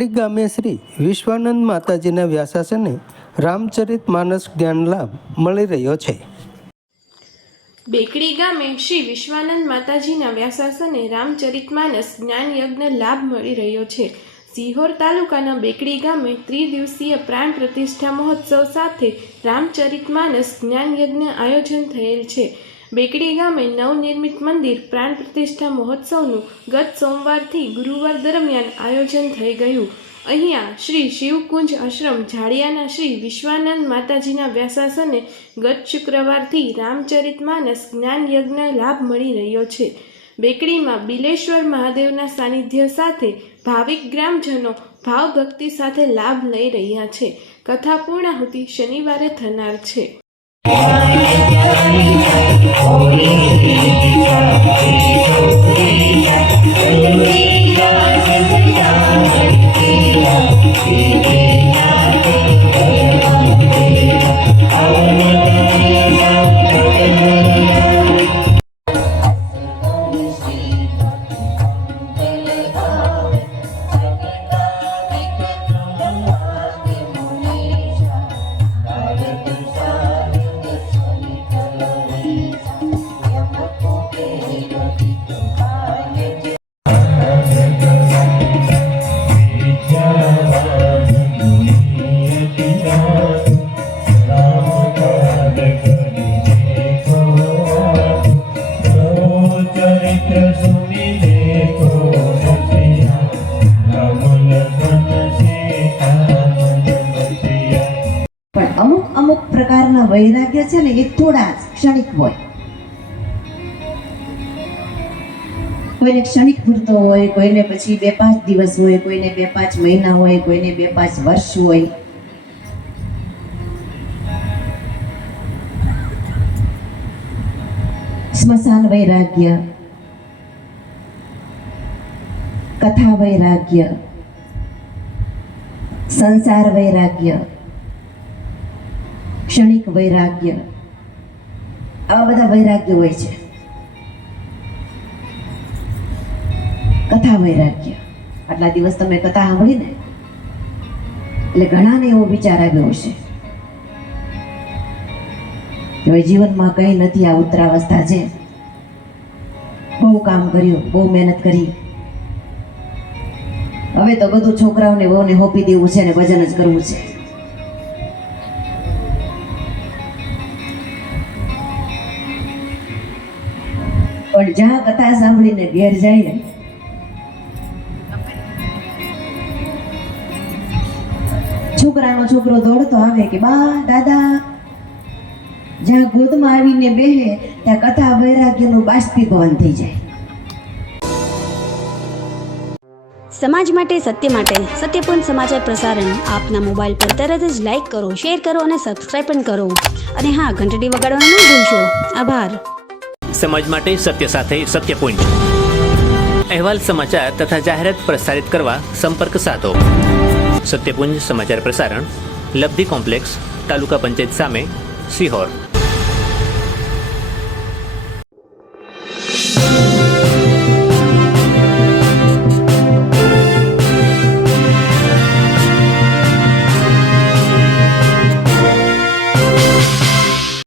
બેકડી ગામે શ્રી વિશ્વાનંદ માતાજીના વ્યાસાસને રામચરિત માનસ જ્ઞાન લાભ મળી રહ્યો છે। બેકડી ગામે શ્રી વિશ્વાનંદ માતાજીના વ્યાસાસને રામચરિતમાનસ જ્ઞાન યજ્ઞ લાભ મળી રહ્યો છે। સિહોર તાલુકાના બેકડી ગામે ત્રિદિવસીય પ્રાણ પ્રતિષ્ઠા મહોત્સવ સાથે રામચરિતમાનસ જ્ઞાન યજ્ઞ આયોજન થયેલ છે। બેકડી ગામે નવનિર્મિત મંદિર પ્રાણ પ્રતિષ્ઠા મહોત્સવનું ગત સોમવારથી ગુરુવાર દરમિયાન આયોજન થઈ ગયું। અહીંયા શ્રી શિવકુંજ આશ્રમ ઝાડિયાના શ્રી વિશ્વાનંદ માતાજીના વ્યાસાસને ગત શુક્રવારથી રામચરિતમાનસ જ્ઞાન યજ્ઞ લાભ મળી રહ્યો છે। બેકડીમાં બિલેશ્વર મહાદેવના સાનિધ્ય સાથે ભાવિક ગ્રામજનો ભાવભક્તિ સાથે લાભ લઈ રહ્યા છે। કથા પૂર્ણાહુતિ શનિવારે થનાર છે। અમુક પ્રકારના વૈરાગ્ય છે ને એ થોડા ક્ષણિક હોય। કોઈને ક્ષણિક પૂરતો હોય, કોઈને પછી 2-5 દિવસ હોય, કોઈને 2-5 મહિના હોય, કોઈને 2-5 વર્ષ હોય। સ્મશાન વૈરાગ્ય, કથા વૈરાગ્ય, સંસાર વૈરાગ્ય, ક્ષણિક વૈરાગ્ય, આવા બધા વૈરાગ્ય હોય છે। કથા વૈરાગ્ય, આટલા દિવસ તમે કથા સાંભળી ને એટલે ઘણાને એવો વિચાર આવ્યો હશે કે હવે જીવનમાં કંઈ નથી, આ ઉત્તરાવસ્થા છે, બહુ કામ કર્યું, બહુ મહેનત કરી, હવે તો બધું છોકરાઓને વહુને હોપી દેવું છે ને ભજન જ કરવું છે। પણ જ્યાં કથા સાંભળીને ઘેર જાય ને છોકરાનો છોકરો દોડતો આવે કે બા દાદા, જ્યાં ગોદમાં આવીને બેહે ત્યાં કથા વૈરાગ્યનું બાષ્પીભવન થઈ જાય। સમાજ માટે, સત્ય માટે, સત્યપૂર્ણ સમાચાર પ્રસારણ આપના મોબાઈલ પર તરત જ લાઈક કરો, શેર કરો અને સબસ્ક્રાઈબ પણ કરો। અને હા, ઘંટડી વગાડવાનું ન ભૂલશો। આભાર। સમાજ માટે સત્ય સાથે સત્યપુંજ અહેવાલ, સમાચાર તથા જાહેરાત પ્રસારિત કરવા સંપર્ક સાધો। સત્યપુંજ સમાચાર પ્રસારણ, લબ્ધિ કોમ્પ્લેક્સ, તાલુકા પંચાયત સામે, સિહોર।